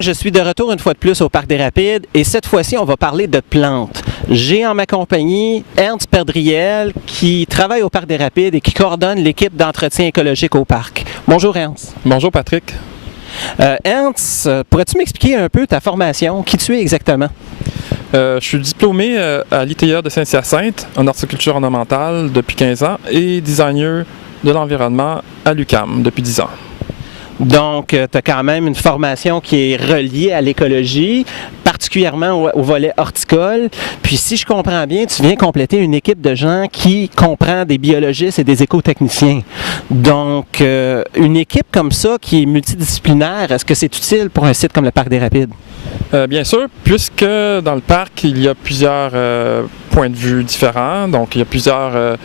Je suis de retour une fois de plus au Parc des Rapides et cette fois-ci, on va parler de plantes. J'ai en ma compagnie Ernst Perdriel qui travaille au Parc des Rapides et qui coordonne l'équipe d'entretien écologique au parc. Bonjour Ernst. Bonjour Patrick. Ernst, pourrais-tu m'expliquer un peu ta formation? Qui tu es exactement? Je suis diplômé à l'ITA de Saint-Hyacinthe en horticulture ornementale depuis 15 ans et designer de l'environnement à l'UQAM depuis 10 ans. Donc, tu as quand même une formation qui est reliée à l'écologie, particulièrement au volet horticole. Puis, si je comprends bien, tu viens compléter une équipe de gens qui comprend des biologistes et des écotechniciens. Donc, une équipe comme ça qui est multidisciplinaire, est-ce que c'est utile pour un site comme le Parc des Rapides? Bien sûr, puisque dans le parc, il y a plusieurs points de vue différents. Donc, il y a plusieurs...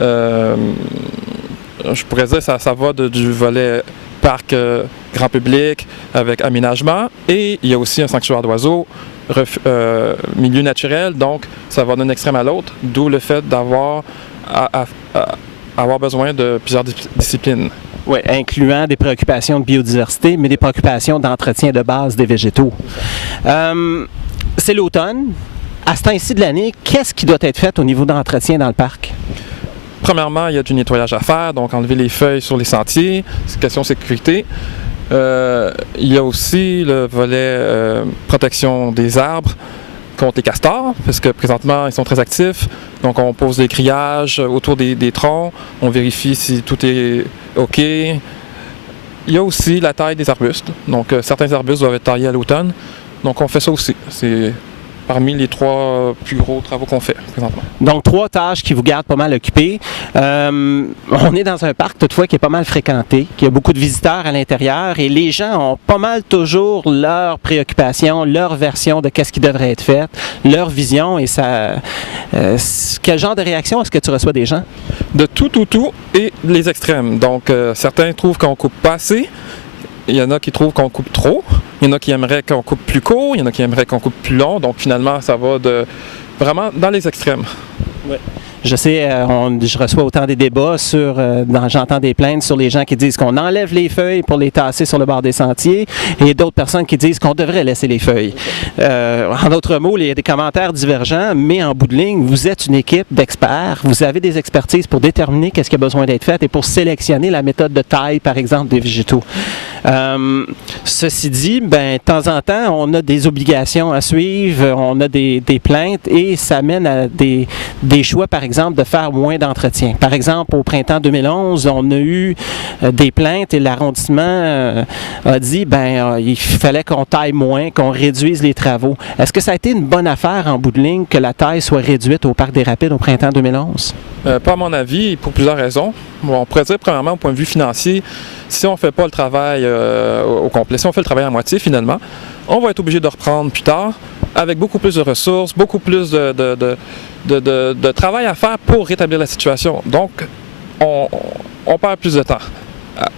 je pourrais dire que ça va du volet parc grand public avec aménagement et il y a aussi un sanctuaire d'oiseaux, milieu naturel, donc ça va d'un extrême à l'autre, d'où le fait d'avoir avoir besoin de plusieurs disciplines. Oui, incluant des préoccupations de biodiversité, mais des préoccupations d'entretien de base des végétaux. C'est l'automne. À ce temps-ci de l'année, qu'est-ce qui doit être fait au niveau d'entretien dans le parc? Premièrement, il y a du nettoyage à faire, donc enlever les feuilles sur les sentiers, c'est question de sécurité. Il y a aussi le volet protection des arbres contre les castors, parce que présentement, ils sont très actifs. Donc, on pose des grillages autour des troncs, on vérifie si tout est OK. Il y a aussi la taille des arbustes. Donc, certains arbustes doivent être taillés à l'automne. Donc, on fait ça aussi. C'est parmi les 3 plus gros travaux qu'on fait présentement. Donc, 3 tâches qui vous gardent pas mal occupés. On est dans un parc, toutefois, qui est pas mal fréquenté, qui a beaucoup de visiteurs à l'intérieur et les gens ont pas mal toujours leurs préoccupations, leur version de qu'est-ce qui devrait être fait, leur vision et ça... quel genre de réaction est-ce que tu reçois des gens? De tout et les extrêmes. Donc, certains trouvent qu'on coupe pas assez. Il y en a qui trouvent qu'on coupe trop. Il y en a qui aimeraient qu'on coupe plus court. Il y en a qui aimeraient qu'on coupe plus long. Donc, finalement, ça va vraiment dans les extrêmes. Ouais. Je sais, je reçois autant des débats j'entends des plaintes sur les gens qui disent qu'on enlève les feuilles pour les tasser sur le bord des sentiers et d'autres personnes qui disent qu'on devrait laisser les feuilles. En d'autres mots, il y a des commentaires divergents, mais en bout de ligne, vous êtes une équipe d'experts. Vous avez des expertises pour déterminer qu'est-ce qui a besoin d'être fait et pour sélectionner la méthode de taille, par exemple, des végétaux. Ceci dit, de temps en temps, on a des obligations à suivre, on a des plaintes et ça mène à des choix, par exemple, de faire moins d'entretien. Par exemple, au printemps 2011, on a eu des plaintes et l'arrondissement a dit il fallait qu'on taille moins, qu'on réduise les travaux. Est-ce que ça a été une bonne affaire en bout de ligne que la taille soit réduite au Parc des Rapides au printemps 2011? Pas à mon avis, pour plusieurs raisons. Bon, on pourrait dire, premièrement, au point de vue financier, si on ne fait pas le travail au complet, si on fait le travail à moitié, finalement, on va être obligé de reprendre plus tard avec beaucoup plus de ressources, beaucoup plus de travail à faire pour rétablir la situation. Donc, on perd plus de temps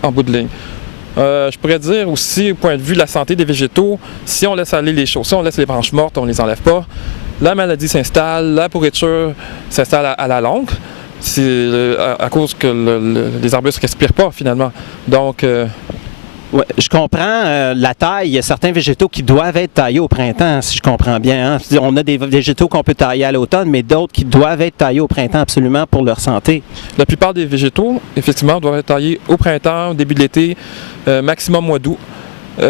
en bout de ligne. Je pourrais dire aussi, au point de vue de la santé des végétaux, si on laisse aller les choses, si on laisse les branches mortes, on ne les enlève pas, la maladie s'installe, la pourriture s'installe à la longue. C'est à cause que les arbustes ne respirent pas, finalement. Donc... Ouais, je comprends la taille. Il y a certains végétaux qui doivent être taillés au printemps, si je comprends bien. Hein? On a des végétaux qu'on peut tailler à l'automne, mais d'autres qui doivent être taillés au printemps absolument pour leur santé. La plupart des végétaux, effectivement, doivent être taillés au printemps, début de l'été, maximum mois d'août.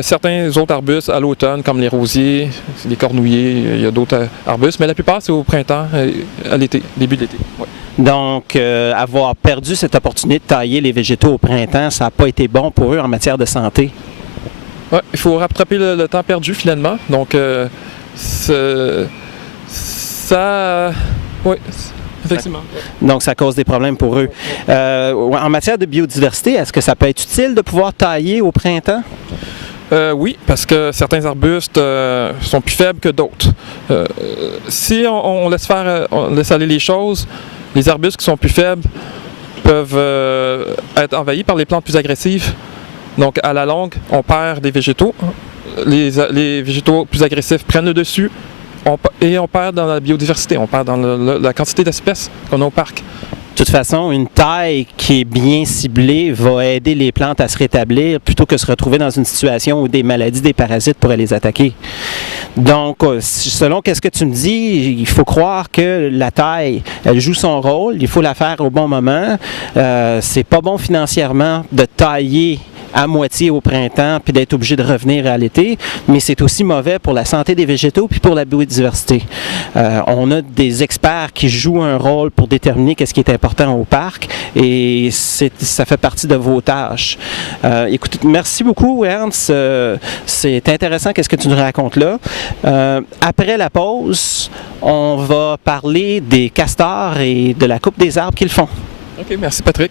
Certains autres arbustes à l'automne, comme les rosiers, les cornouillers, il y a d'autres arbustes, mais la plupart, c'est au printemps, à l'été, début de l'été. Ouais. Donc, avoir perdu cette opportunité de tailler les végétaux au printemps, ça n'a pas été bon pour eux en matière de santé. Oui, il faut rattraper le temps perdu, finalement. Donc, oui, effectivement. Donc, ça cause des problèmes pour eux. En matière de biodiversité, est-ce que ça peut être utile de pouvoir tailler au printemps? Oui, parce que certains arbustes sont plus faibles que d'autres. Si on laisse aller les choses, les arbustes qui sont plus faibles peuvent être envahis par les plantes plus agressives. Donc, à la longue, on perd des végétaux. Les végétaux plus agressifs prennent le dessus et on perd dans la biodiversité, on perd dans la quantité d'espèces qu'on a au parc. De toute façon, une taille qui est bien ciblée va aider les plantes à se rétablir plutôt que se retrouver dans une situation où des maladies, des parasites pourraient les attaquer. Donc, selon ce que tu me dis, il faut croire que la taille, elle joue son rôle, il faut la faire au bon moment. C'est pas bon financièrement de tailler à moitié au printemps puis d'être obligé de revenir à l'été, mais c'est aussi mauvais pour la santé des végétaux puis pour la biodiversité. On a des experts qui jouent un rôle pour déterminer qu'est-ce qui est important au parc et ça fait partie de vos tâches. Écoute, merci beaucoup Ernst, c'est intéressant qu'est-ce que tu nous racontes là. Après la pause, on va parler des castors et de la coupe des arbres qu'ils font. OK, merci Patrick.